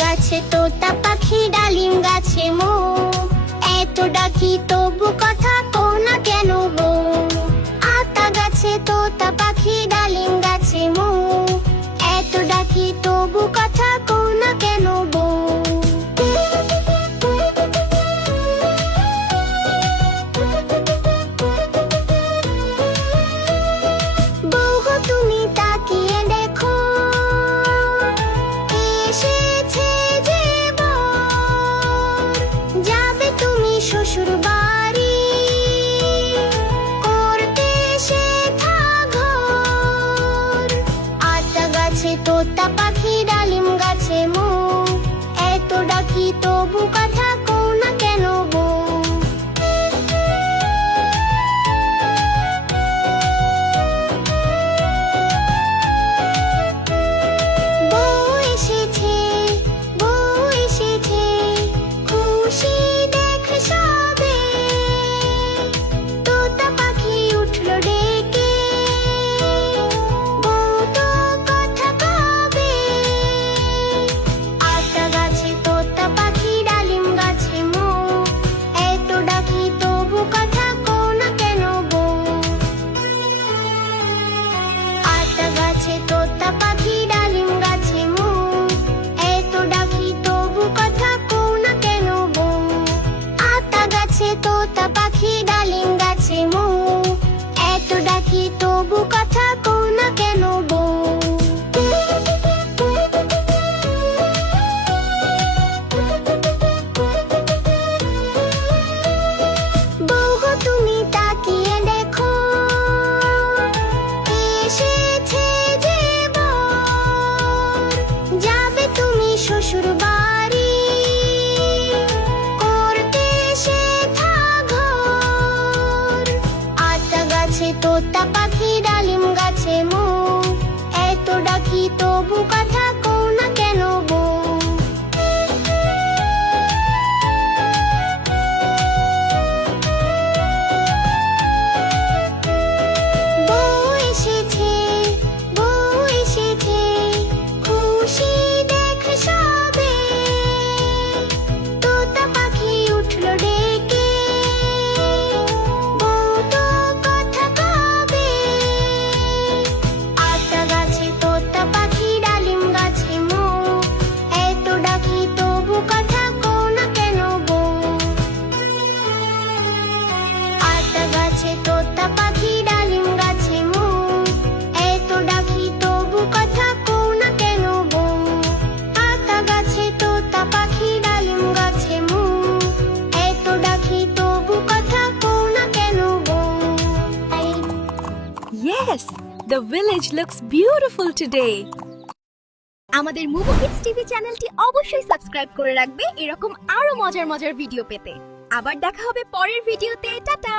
গাছে তোতা পাখি ডালিম গাছে মো। এত ডাকি তবু কথা সে তোতা পাখিরা তোতা পাখি ডালিম গাছে মু এত ডাকি তবু কথা Yes, the village looks beautiful today. আমাদের মুভি কিডস টিভি চ্যানেলটি অবশ্যই সাবস্ক্রাইব করে রাখবে এরকম আরও মজার মজার ভিডিও পেতে আবার দেখা হবে পরের ভিডিওতে টাটা